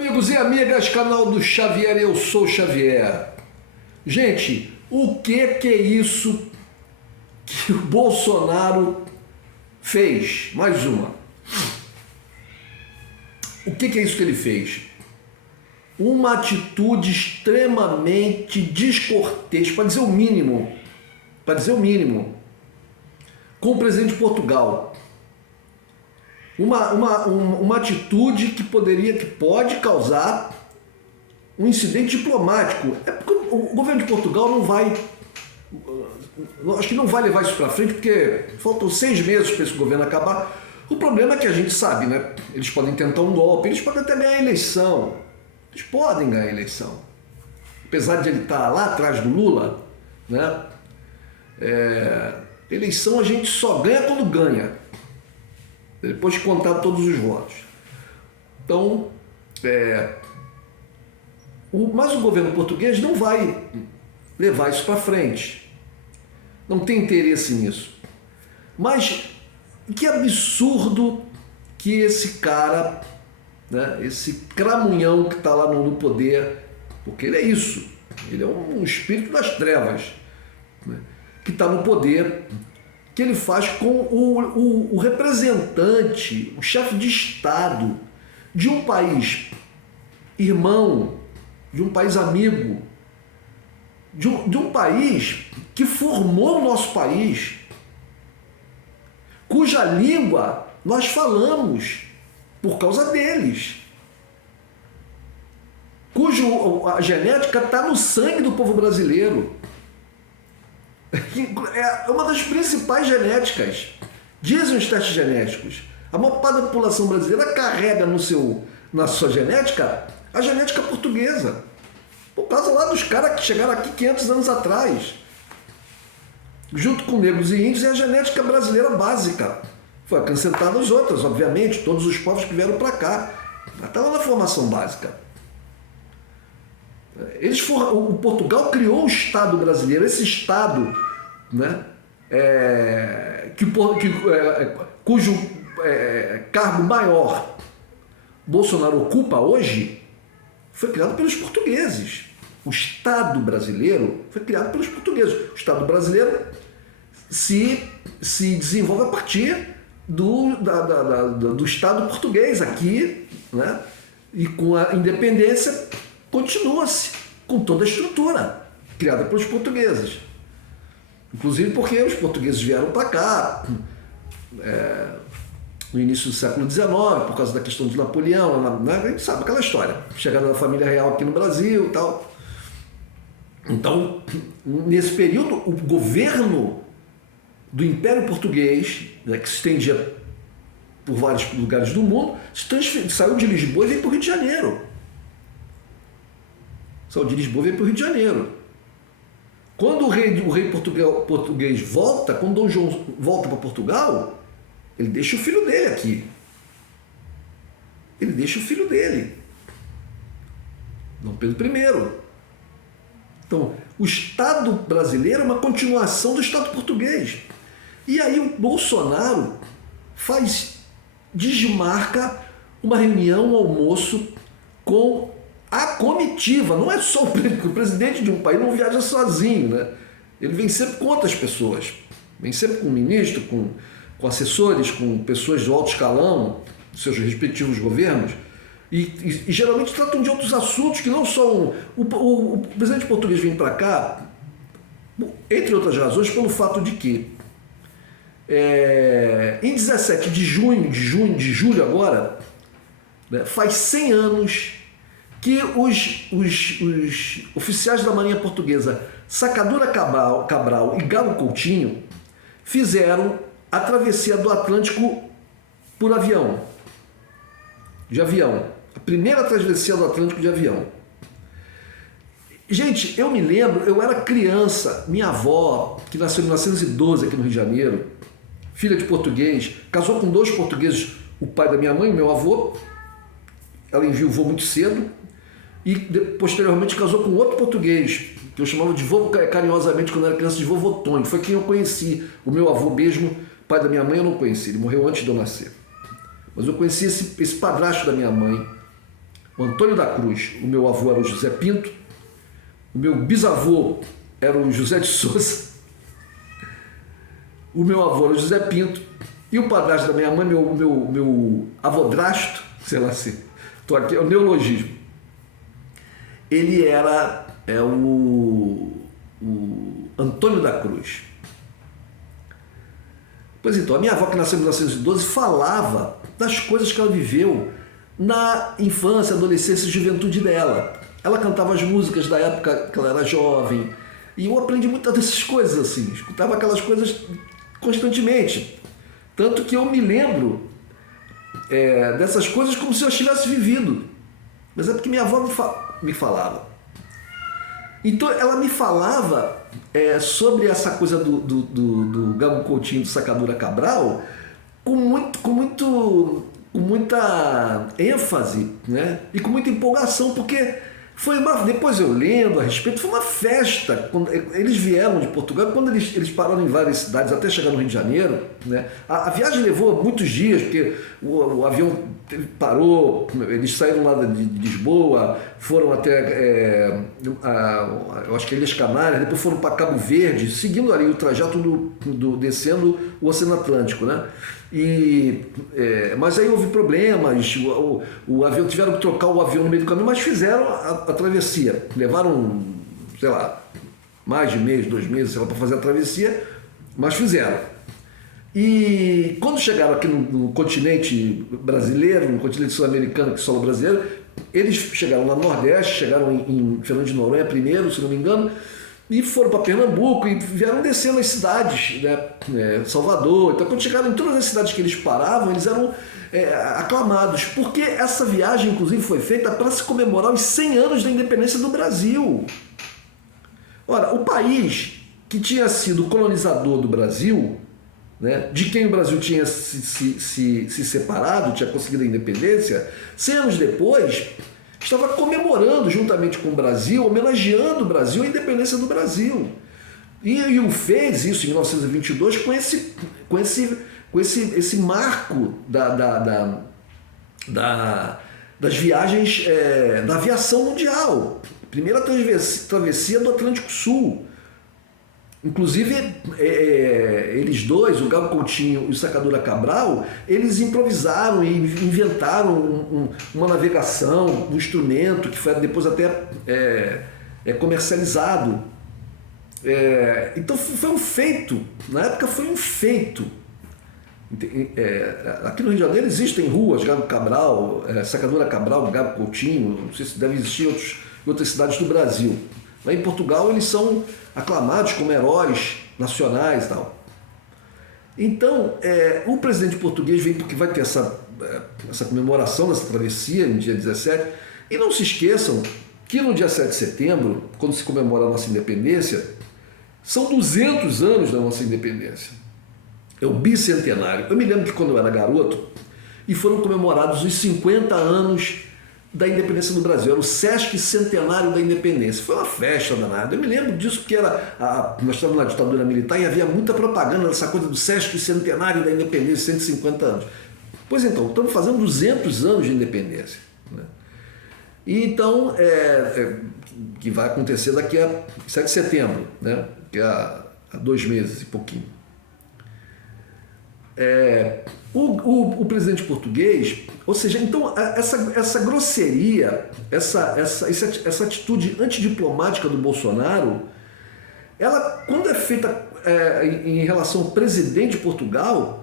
Amigos e amigas, canal do Xavier, eu sou o Xavier. Gente, o que é isso que o Bolsonaro fez? Mais uma. O que é isso que ele fez? Uma atitude extremamente descortês, para dizer o mínimo, com o presidente de Portugal. Uma atitude que pode causar um incidente diplomático. É porque o governo de Portugal não vai, acho que não vai levar isso para frente, porque faltam 6 meses para esse governo acabar. O problema é que a gente sabe, né? Eles podem tentar um golpe, eles podem até ganhar a eleição. Eles podem ganhar a eleição. Apesar de ele estar lá atrás do Lula, né? Eleição a gente só ganha quando ganha. Depois de contar todos os votos. Então, mas o governo português não vai levar isso para frente. Não tem interesse nisso. Mas que absurdo que esse cara, né, esse cramunhão que está lá no poder, porque ele é isso, ele é um espírito das trevas, né, que está no poder, que ele faz com o representante, o chefe de Estado de um país irmão, de um país amigo, de um país que formou o nosso país, cuja língua nós falamos por causa deles, a genética está no sangue do povo brasileiro. É uma das principais genéticas. Dizem os testes genéticos. A maior parte da população brasileira carrega na sua genética a genética portuguesa. Por causa lá dos caras que chegaram aqui 500 anos atrás. Junto com negros e índios, é a genética brasileira básica. Foi acrescentada às outras, obviamente, todos os povos que vieram para cá. Está lá na formação básica. O Portugal criou o Estado brasileiro, esse Estado, né, cujo cargo maior Bolsonaro ocupa hoje, foi criado pelos portugueses. O Estado brasileiro foi criado pelos portugueses. O Estado brasileiro se desenvolve a partir do Estado português aqui, né, e com a independência continua-se com toda a estrutura criada pelos portugueses. Inclusive porque os portugueses vieram para cá no início do século XIX, por causa da questão de Napoleão, né? A gente sabe aquela história. Chegada da família real aqui no Brasil e tal. Então, nesse período, o governo do Império Português, né, que se estendia por vários lugares do mundo, saiu de Lisboa e veio para o Rio de Janeiro. Saiu de Lisboa e veio para o Rio de Janeiro. Quando o rei português volta, quando Dom João volta para Portugal, ele deixa o filho dele aqui. Ele deixa o filho dele. Dom Pedro I. Então, o Estado brasileiro é uma continuação do Estado português. E aí o Bolsonaro desmarca uma reunião, um almoço com a comitiva. Não é só o presidente de um país, não viaja sozinho, né? Ele vem sempre com outras pessoas. Vem sempre com o ministro, com assessores, com pessoas de alto escalão, dos seus respectivos governos. E geralmente tratam de outros assuntos que não são... O presidente português vem para cá, entre outras razões, pelo fato de que em 17 de julho agora, né, faz 100 anos que os oficiais da Marinha Portuguesa, Sacadura Cabral e Galo Coutinho, fizeram a travessia do Atlântico por avião, de avião. A primeira travessia do Atlântico de avião. Gente, eu me lembro, eu era criança, minha avó, que nasceu em 1912 aqui no Rio de Janeiro, filha de português, casou com 2 portugueses, o pai da minha mãe e o meu avô. Ela enviou muito cedo e posteriormente casou com outro português, que eu chamava de vô, carinhosamente, quando eu era criança, de vovô Tony. Foi quem eu conheci. O meu avô mesmo, pai da minha mãe, eu não conheci, ele morreu antes de eu nascer. Mas eu conheci esse padrasto da minha mãe, o Antônio da Cruz, o meu avô era o José Pinto, o meu bisavô era o José de Souza, o meu avô era o José Pinto, e o padrasto da minha mãe, meu avodrasto, sei lá se estou aqui, é o neologismo, ele era o Antônio da Cruz. Pois então, a minha avó, que nasceu em 1912, falava das coisas que ela viveu na infância, adolescência e juventude dela. Ela cantava as músicas da época que ela era jovem, e eu aprendi muitas dessas coisas assim, escutava aquelas coisas constantemente. Tanto que eu me lembro dessas coisas como se eu tivesse vivido. Mas é porque minha avó me falava. Então ela me falava sobre essa coisa do Gabo Coutinho, do Sacadura Cabral, com muita ênfase, né? E com muita empolgação, porque depois eu lendo a respeito, foi uma festa. Quando eles vieram de Portugal, quando eles pararam em várias cidades até chegar no Rio de Janeiro, né? A viagem levou muitos dias, porque o avião parou, eles saíram lá de Lisboa, foram até eu acho que Ilhas Canárias, depois foram para Cabo Verde, seguindo ali o trajeto descendo o Oceano Atlântico, né? Mas aí houve problemas, o avião, tiveram que trocar o avião no meio do caminho, mas fizeram a travessia. Levaram, sei lá, mais de mês, 2 meses, sei lá, para fazer a travessia, mas fizeram. E quando chegaram aqui no continente brasileiro, no continente sul-americano, que é solo brasileiro, eles chegaram lá no Nordeste, chegaram em Fernando de Noronha primeiro, se não me engano, e foram para Pernambuco e vieram descendo as cidades, né? Salvador. Então, quando chegaram em todas as cidades que eles paravam, eles eram aclamados, porque essa viagem, inclusive, foi feita para se comemorar os 100 anos da independência do Brasil. Ora, o país que tinha sido colonizador do Brasil, né, de quem o Brasil tinha se separado, tinha conseguido a independência, 100 anos depois, estava comemorando juntamente com o Brasil, homenageando o Brasil, a independência do Brasil. E o fez isso em 1922 com esse marco das viagens da aviação mundial. Primeira travessia do Atlântico Sul. Inclusive, eles dois, o Gabo Coutinho e o Sacadura Cabral, eles improvisaram e inventaram uma navegação, um instrumento que foi depois até comercializado. Então foi um feito, na época foi um feito. Aqui no Rio de Janeiro existem ruas, Gabo Cabral, Sacadura Cabral, Gabo Coutinho, não sei se deve existir em outras cidades do Brasil. Lá em Portugal eles são aclamados como heróis nacionais e tal. Então, o presidente português vem porque vai ter essa comemoração dessa travessia no dia 17, e não se esqueçam que no dia 7 de setembro, quando se comemora a nossa independência, são 200 anos da nossa independência. É o bicentenário. Eu me lembro que quando eu era garoto, e foram comemorados os 50 anos da independência do Brasil, era o Sesc Centenário da Independência. Foi uma festa danada. Eu me lembro disso porque nós estávamos na ditadura militar e havia muita propaganda dessa coisa do Sesc Centenário da Independência, 150 anos. Pois então, estamos fazendo 200 anos de independência, né? E então, que vai acontecer daqui a 7 de setembro, né? Que é há 2 meses e pouquinho. O presidente português, ou seja, então essa grosseria, essa atitude antidiplomática do Bolsonaro, ela, quando é feita em relação ao presidente de Portugal,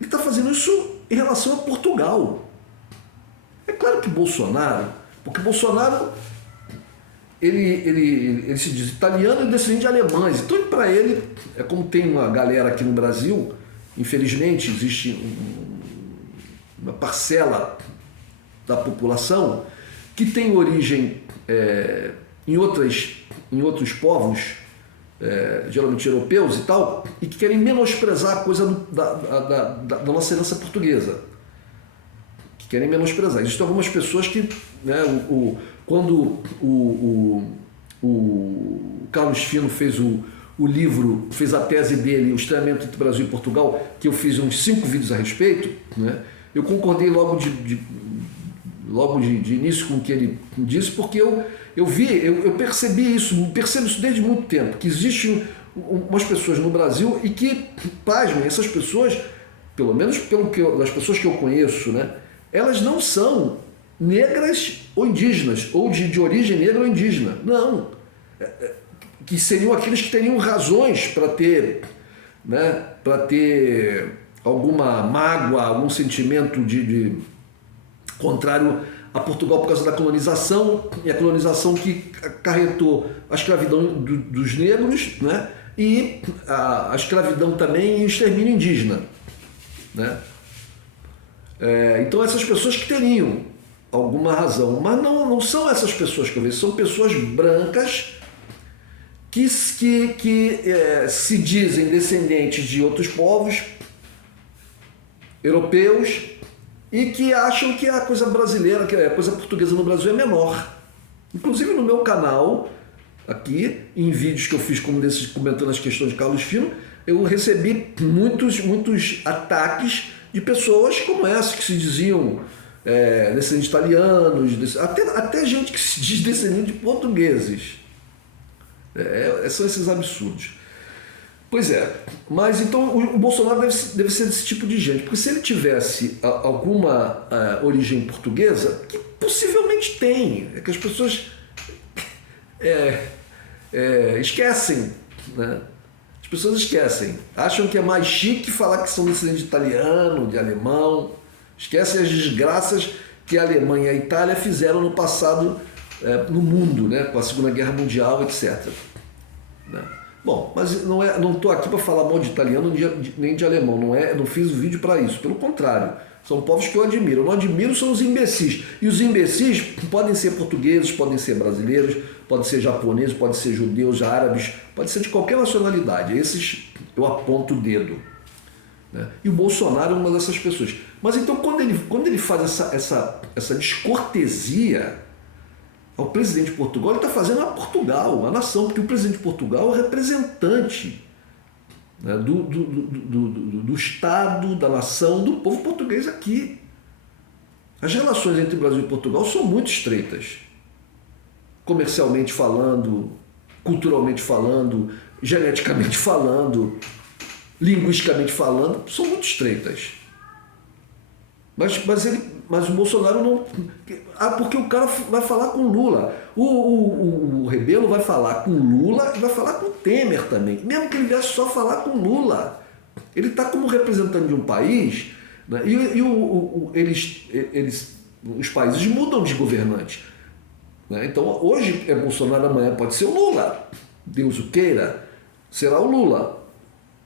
ele está fazendo isso em relação a Portugal. É claro que porque Bolsonaro ele se diz italiano e descendente de alemães, então para ele, como tem uma galera aqui no Brasil, infelizmente existe uma parcela da população que tem origem em outros povos, geralmente europeus e tal, e que querem menosprezar a coisa da nossa herança portuguesa. Que querem menosprezar. Existem algumas pessoas que, né, quando o Carlos Fino fez o livro, fez a tese dele, O Estranhamento entre Brasil e Portugal, que eu fiz uns 5 vídeos a respeito, né? Eu concordei logo logo de início com o que ele disse, porque eu percebi isso, percebo isso desde muito tempo, que existem umas pessoas no Brasil e que, pasmem, essas pessoas, pelo menos das pessoas que eu conheço, né, elas não são negras ou indígenas, ou de origem negra ou indígena, não. Que seriam aqueles que teriam razões para ter, né, alguma mágoa, algum sentimento de contrário a Portugal por causa da colonização, e a colonização que acarretou a escravidão dos negros, né, e a escravidão também e o extermínio indígena, né? Então essas pessoas que teriam alguma razão, mas não são essas pessoas que eu vejo, são pessoas brancas que se dizem descendentes de outros povos europeus e que acham que a coisa brasileira, que a coisa portuguesa no Brasil é menor. Inclusive no meu canal, aqui, em vídeos que eu fiz como desses, comentando as questões de Carlos Fino, eu recebi muitos ataques de pessoas como essa, que se diziam descendentes de italianos, até gente que se diz descendente de portugueses. São esses absurdos. Pois é, mas então o Bolsonaro deve ser desse tipo de gente, porque se ele tivesse alguma origem portuguesa, que possivelmente tem, é que as pessoas esquecem, né? As pessoas esquecem, acham que é mais chique falar que são descendentes de italiano, de alemão, esquecem as desgraças que a Alemanha e a Itália fizeram no passado no mundo, né? Com a Segunda Guerra Mundial, etc. Né? Bom, mas não estou aqui para falar mal de italiano nem de alemão, não fiz o vídeo para isso, pelo contrário, são povos que eu admiro. Eu não admiro são os imbecis, e os imbecis podem ser portugueses, podem ser brasileiros, podem ser japoneses, podem ser judeus, árabes, pode ser de qualquer nacionalidade, esses eu aponto o dedo, né? E o Bolsonaro é uma dessas pessoas. Mas então quando ele faz essa descortesia ao presidente de Portugal, ele está fazendo a Portugal, a nação, porque o presidente de Portugal é o representante, né, do Estado, da nação, do povo português aqui. As relações entre Brasil e Portugal são muito estreitas, comercialmente falando, culturalmente falando, geneticamente falando, linguisticamente falando, são muito estreitas. Mas o Bolsonaro não... porque o cara vai falar com Lula. O Rebelo vai falar com Lula e vai falar com Temer também. Mesmo que ele viesse só falar com Lula. Ele está como representante de um país, né? Os países mudam de governante, né? Então hoje é Bolsonaro, amanhã pode ser o Lula. Deus o queira, será o Lula.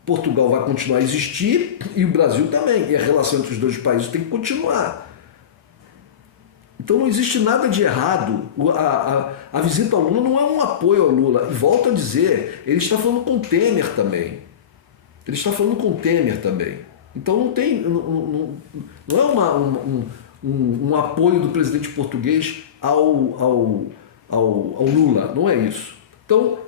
Portugal vai continuar a existir e o Brasil também. E a relação entre os dois países tem que continuar. Então não existe nada de errado. A visita ao Lula não é um apoio ao Lula. E volto a dizer, ele está falando com o Temer também. Então não tem... Não é um apoio do presidente português ao Lula. Não é isso. Então,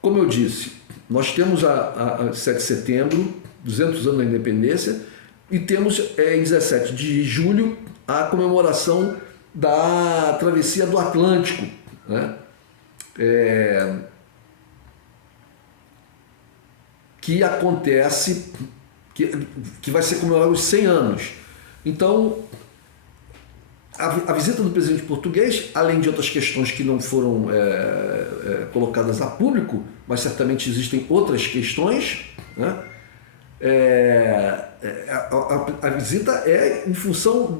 como eu disse, nós temos a 7 de setembro, 200 anos da independência, e temos em 17 de julho a comemoração da travessia do Atlântico, né? Que acontece, que vai ser comemorado os 100 anos. Então, a visita do presidente português, além de outras questões que não foram colocadas a público, mas certamente existem outras questões, né? A visita é em função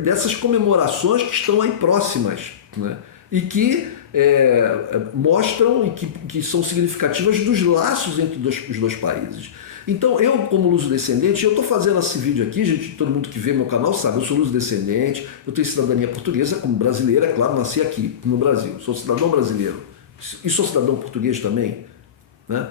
dessas comemorações que estão aí próximas, né? E que mostram e que são significativas dos laços entre os dois países. Então eu, como luso-descendente, eu estou fazendo esse vídeo aqui, gente, todo mundo que vê meu canal sabe, eu sou luso-descendente, eu tenho cidadania portuguesa, como brasileira, é claro, nasci aqui no Brasil, sou cidadão brasileiro e sou cidadão português também, né?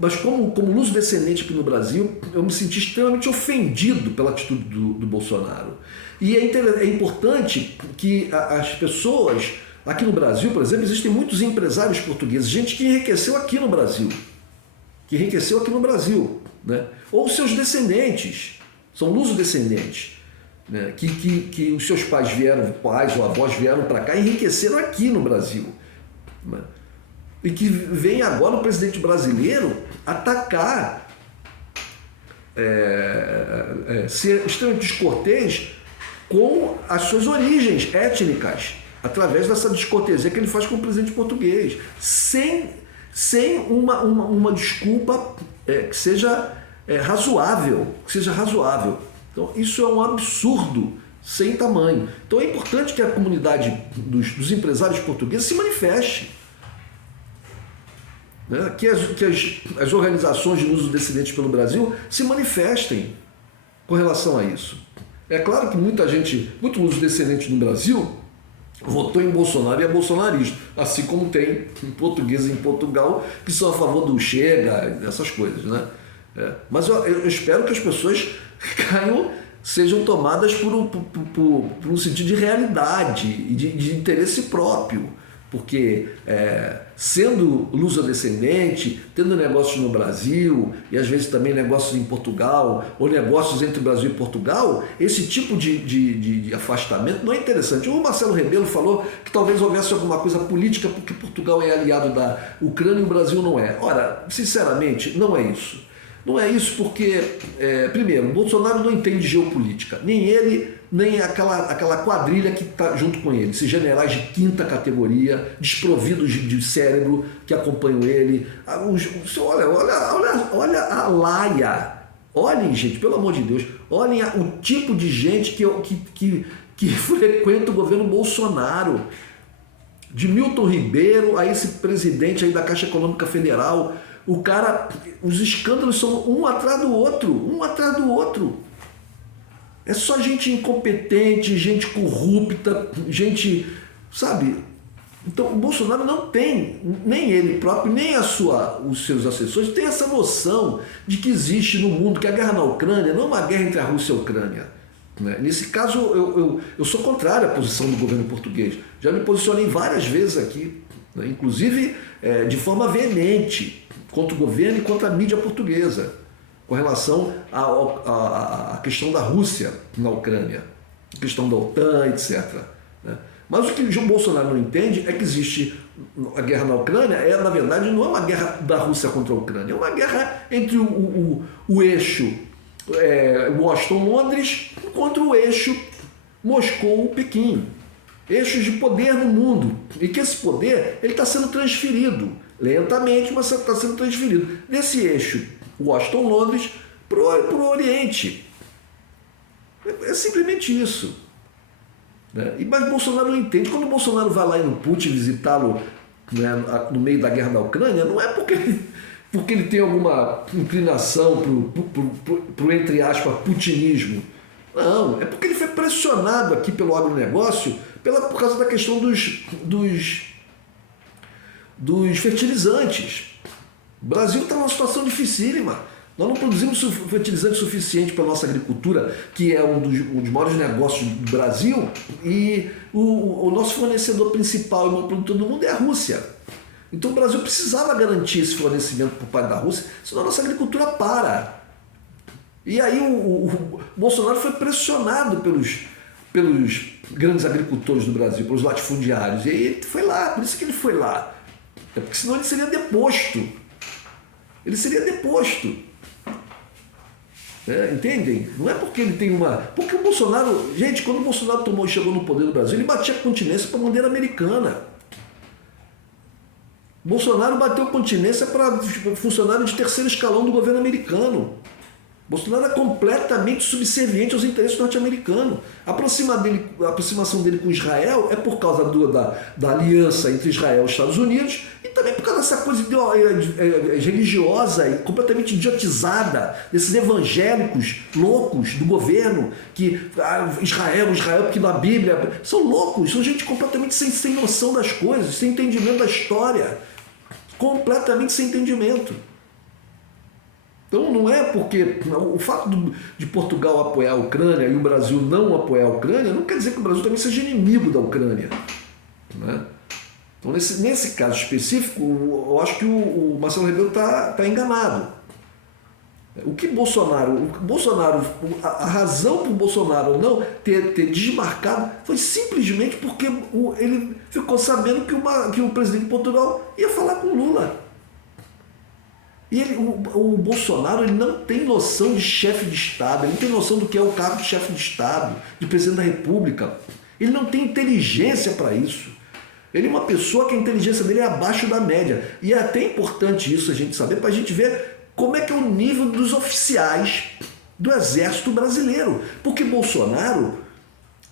Mas como luso-descendente aqui no Brasil, eu me senti extremamente ofendido pela atitude do Bolsonaro. E é importante que as pessoas, aqui no Brasil, por exemplo, existem muitos empresários portugueses, gente que enriqueceu aqui no Brasil, né? Ou seus descendentes, são luso-descendentes, né, que os seus pais ou avós vieram para cá e enriqueceram aqui no Brasil. Né? E que vem agora o presidente brasileiro atacar, ser extremamente descortês com as suas origens étnicas, através dessa descortesia que ele faz com o presidente português, sem uma desculpa que seja razoável, Então, isso é um absurdo sem tamanho. Então, é importante que a comunidade dos empresários portugueses se manifeste. Né? Que as organizações de luso-descendentes pelo Brasil se manifestem com relação a isso. É claro que muito luso-descendente no Brasil votou em Bolsonaro e é bolsonarista, assim como tem portugueses em Portugal que são a favor do Chega, essas coisas, né? Mas eu espero que as pessoas sejam tomadas por um sentido de realidade e de interesse próprio, porque sendo luso-descendente, tendo negócios no Brasil e às vezes também negócios em Portugal ou negócios entre o Brasil e Portugal, esse tipo de afastamento não é interessante. O Marcelo Rebelo falou que talvez houvesse alguma coisa política porque Portugal é aliado da Ucrânia e o Brasil não é. Ora, sinceramente, não é isso. Não é isso porque, primeiro, o Bolsonaro não entende geopolítica, nem ele, nem aquela quadrilha que está junto com ele, esses generais de quinta categoria, desprovidos de cérebro, que acompanham ele. Olha a laia, olhem, gente, pelo amor de Deus, olhem o tipo de gente que frequenta o governo Bolsonaro, de Milton Ribeiro a esse presidente aí da Caixa Econômica Federal. Os escândalos são um atrás do outro. É só gente incompetente, gente corrupta, gente, sabe? Então o Bolsonaro não tem, nem ele próprio, nem os seus assessores, tem essa noção de que existe no mundo, que a guerra na Ucrânia não é uma guerra entre a Rússia e a Ucrânia. Né? Nesse caso, eu sou contrário à posição do governo português. Já me posicionei várias vezes aqui, né? Inclusive de forma veemente, contra o governo e contra a mídia portuguesa, com relação à questão da Rússia na Ucrânia, a questão da OTAN, etc. Né? Mas o que o Bolsonaro não entende é que existe a guerra na Ucrânia, na verdade, não é uma guerra da Rússia contra a Ucrânia, é uma guerra entre o eixo Washington-Londres contra o eixo Moscou-Pequim. Eixos de poder no mundo, e que esse poder está sendo transferido, lentamente, mas está sendo transferido desse eixo Washington-Londres para o Oriente. É simplesmente isso. Né? Mas Bolsonaro não entende. Quando o Bolsonaro vai lá no Putin visitá-lo, né, no meio da guerra da Ucrânia, não é porque ele tem alguma inclinação para o entre aspas, putinismo. Não, é porque ele foi pressionado aqui pelo agronegócio por causa da questão dos fertilizantes. O Brasil está numa situação dificílima. Nós não produzimos fertilizante suficiente para a nossa agricultura, que é um dos maiores negócios do Brasil, e o nosso fornecedor principal e o maior produtor do mundo é a Rússia. Então o Brasil precisava garantir esse fornecimento por parte da Rússia, senão a nossa agricultura para. E aí o Bolsonaro foi pressionado pelos grandes agricultores do Brasil, pelos latifundiários, e aí ele foi lá, por isso que ele foi lá. É porque senão ele seria deposto. Entendem? Não é porque ele tem Porque o Bolsonaro... Gente, quando o Bolsonaro chegou no poder do Brasil, ele batia continência para a bandeira americana. Bolsonaro bateu continência para funcionário de terceiro escalão do governo americano. Bolsonaro é completamente subserviente aos interesses norte-americanos. A aproximação dele com Israel é por causa da aliança entre Israel e Estados Unidos e também por causa dessa coisa religiosa e completamente idiotizada desses evangélicos loucos do governo que Israel, porque na Bíblia são loucos, são gente completamente sem noção das coisas, sem entendimento da história, completamente sem entendimento. Então não é porque o fato de Portugal apoiar a Ucrânia e o Brasil não apoiar a Ucrânia não quer dizer que o Brasil também seja inimigo da Ucrânia. Né? Então nesse caso específico, eu acho que o Marcelo Rebelo está enganado. O Bolsonaro, a razão para o Bolsonaro não ter desmarcado foi simplesmente porque ele ficou sabendo que o presidente de Portugal ia falar com o Lula. E o Bolsonaro ele não tem noção de chefe de Estado, ele não tem noção do que é o cargo de chefe de Estado, de presidente da República. Ele não tem inteligência para isso. Ele é uma pessoa que a inteligência dele é abaixo da média. E é até importante isso a gente saber, para a gente ver como é que é o nível dos oficiais do Exército brasileiro. Porque Bolsonaro,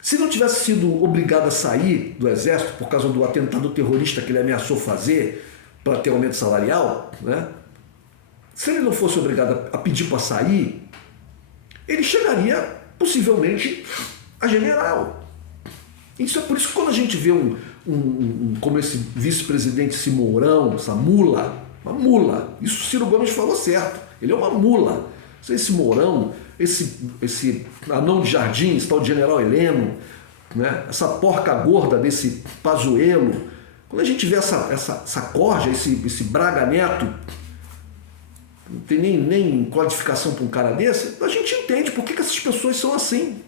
se não tivesse sido obrigado a sair do Exército por causa do atentado terrorista que ele ameaçou fazer para ter aumento salarial, né? Se ele não fosse obrigado a pedir para sair, ele chegaria possivelmente a general. Isso é por isso que quando a gente vê como esse vice-presidente, esse Mourão, essa mula, uma mula, isso o Ciro Gomes falou certo, ele é uma mula. Esse Mourão, esse anão de jardim, esse tal de General Heleno, né? Essa porca gorda desse Pazuello, quando a gente vê essa corja, esse Braga Neto, não tem nem qualificação para um cara desse, a gente entende por que essas pessoas são assim.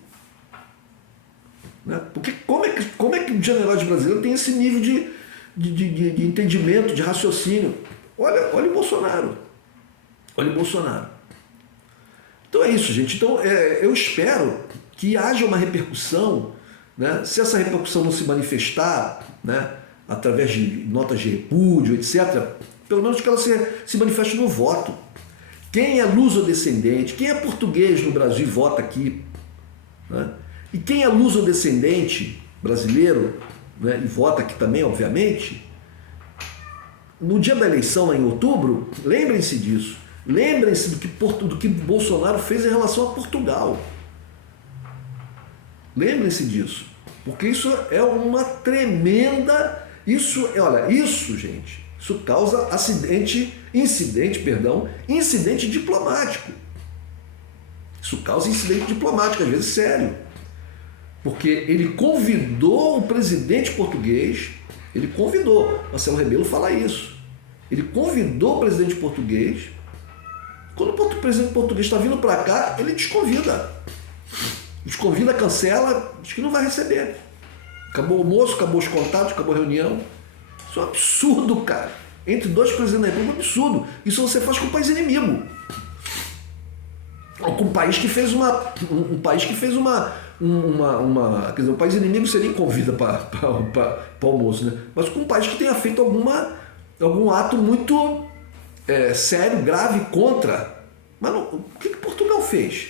Né? Porque como é que o general brasileiro tem esse nível de entendimento, de raciocínio? Olha o Bolsonaro. Olha o Bolsonaro. Então é isso, gente. Então eu espero que haja uma repercussão, né? Se essa repercussão não se manifestar, né, através de notas de repúdio, etc., pelo menos que ela se manifeste no voto. Quem é luso-descendente, quem é português no Brasil vota aqui, né? E quem é luso-descendente brasileiro, né, e vota aqui também, obviamente, no dia da eleição, lá em outubro, lembrem-se disso. Lembrem-se do que Bolsonaro fez em relação a Portugal. Lembrem-se disso. Porque isso é uma tremenda... Isso, gente, isso causa incidente diplomático. Isso causa incidente diplomático, às vezes sério. Porque ele convidou o presidente português, Marcelo Rebelo fala isso. Ele convidou o presidente português. Quando o presidente português está vindo para cá, ele desconvida. Desconvida, cancela, diz que não vai receber. Acabou o almoço, acabou os contatos, acabou a reunião. Isso é um absurdo, cara. Entre dois presidentes da República, é um absurdo. Isso você faz com um país inimigo. Ou com um país que fez um país inimigo você nem convida para o almoço, né? Mas com um país que tenha feito algum ato muito sério, grave contra. Mas o que Portugal fez?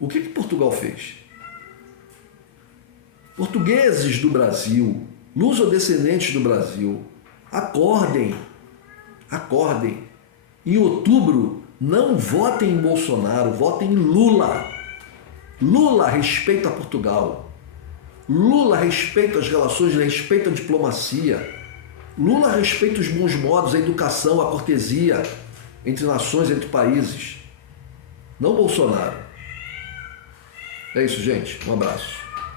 O que Portugal fez? Portugueses do Brasil, luso-descendentes do Brasil, acordem. Em outubro, não votem em Bolsonaro, votem em Lula. Lula respeita Portugal. Lula respeita as relações, respeita a diplomacia. Lula respeita os bons modos, a educação, a cortesia entre nações, entre países. Não Bolsonaro. É isso, gente. Um abraço.